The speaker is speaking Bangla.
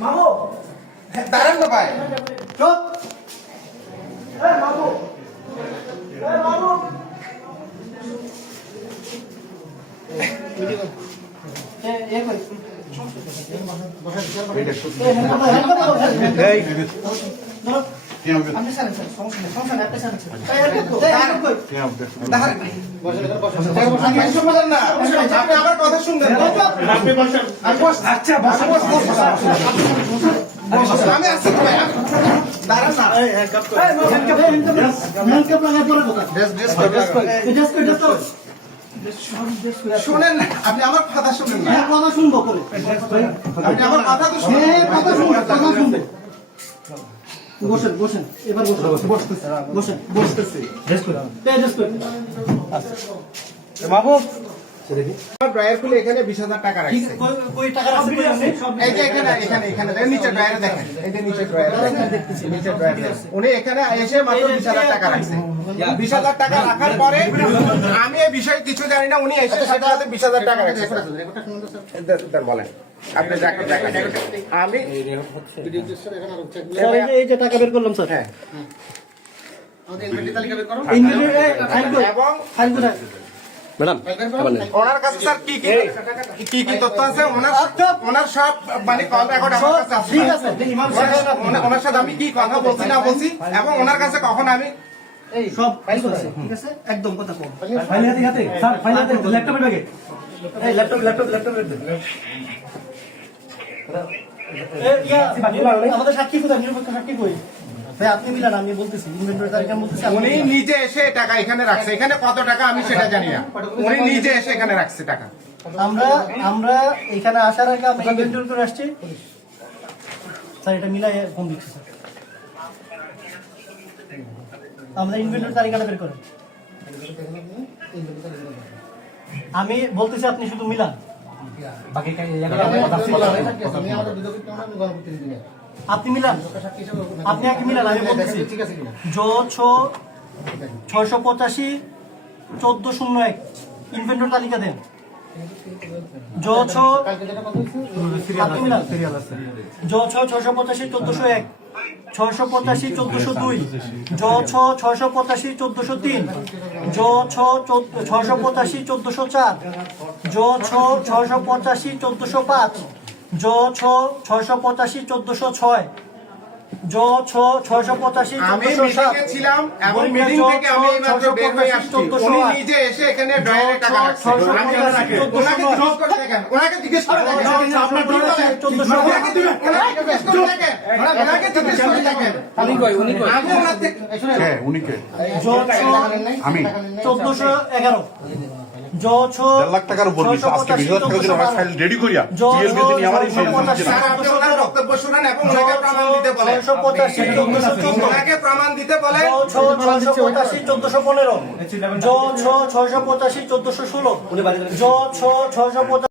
মামু দাঁড়ান না ভাই, চুপ। মামু মামু আমার কথা শুনবেন। আচ্ছা আমি আসছি ভাই, দাঁড়ান না। শোনেন না, আপনি আমার কথা শুনেন না। কথা শুনবো করে আপনি আমার কথা তো শুনেন। কথা শুনবো, কথা শুনবে। বসেন বসেন, এবার বসেন। বসতেছি বসেন, বসতেছি। বাবু ড্রয়ার খুলে এখানে 20,000 টাকা রাখছে। কই টাকা আছে? এই যে এখানে দেখেন, নিচে ড্রয়ারে দেখেন, এই যে নিচে ড্রয়ারে দেখেন, নিচে ড্রয়ারে উনি এখানে এসে মাত্র 20,000 টাকা রাখছে। 20,000 টাকা রাখার পরে আমি এই বিষয়ে কিছু জানি না, উনি এসে সাথে সাথে 20,000 টাকা রাখছে। বলেন আপনি যাকে আমি এই যে টাকা বের করলাম স্যার। হ্যাঁ, এবং ম্যাডাম ওনার কাছে স্যার কি কি তথ্য আছে, ওনার সব মানে কল রেকর্ড আমার কাছে আছে। ঠিক আছে, ওনার সাথে আমি কি কথা বলছি না বলছি, এবং ওনার কাছে কখন আমি এই সব ফাইল আছে। ঠিক আছে, একদম কথা কম। ফাইল হাতে স্যার, ফাইল হাতে, ল্যাপটপের ব্যাগে। এই ল্যাপটপ আমাদের সাক্ষী কোথায়? নিরপেক্ষ সাক্ষী কই? ভাই আপনি মিলান, আমি বলতেছি ইনভেন্টরি তারিখ বলতেছি। উনি নিজে এসে টাকা এখানে রাখছে। এখানে কত টাকা আমি সেটা জানি না, উনি নিজে এসে এখানে রাখছে টাকা। আমরা এখানে আসার আগে আমরা ইনভেন্টরি করে আসছি স্যার। এটা মিলাই ফোন দিচ্ছি স্যার। আমরা ইনভেন্টরি তালিকাটা বের করেন। আমি বলতেছি আপনি শুধু মিলান। আপনি মিলান, আপনি আগে মিলান, আমি বলতেছি। জো 685 1401 ইনভেন্টরি তালিকা দেন। জো 685 1401, 685 1402, জো 685 1403, জো 685 1404, জো 685 1405, জো 685 1406, জো 685 আমি মিটিংয়ে ছিলাম এবং মিটিং থেকে আমি এইমাত্র বের হয়ে আসছি। উনি নিজে এসে এখানে ড্রয়ারে টাকা রাখছে। ওনাকে জিজ্ঞেস করে দেখেন, ওনাকে জিজ্ঞেস করে দেখেন, আপনার কি বলেন? ওনাকে জিজ্ঞেস করে দেখেন, ওনাকে জিজ্ঞেস করে দেখেন। উনি ওনার থেকে হ্যাঁ, উনি কে? আমি 1411, জো 1.5 লাখ টাকার উপর দিচ্ছে। আজকে 20,000 টাকা দিয়ে আমরা ফাইল রেডি করিয়া টিএলবি তে নিয়ে আমার এই ফাইল দিচ্ছে না। স্যার আপনি ওনার বক্তব্য শুনেন এবং ওনাকে প্রমাণ দিতে বলেন। 685 1414, ওনাকে প্রমাণ দিতে বলেন। জো 685 1415, জো 685 1416, জো 685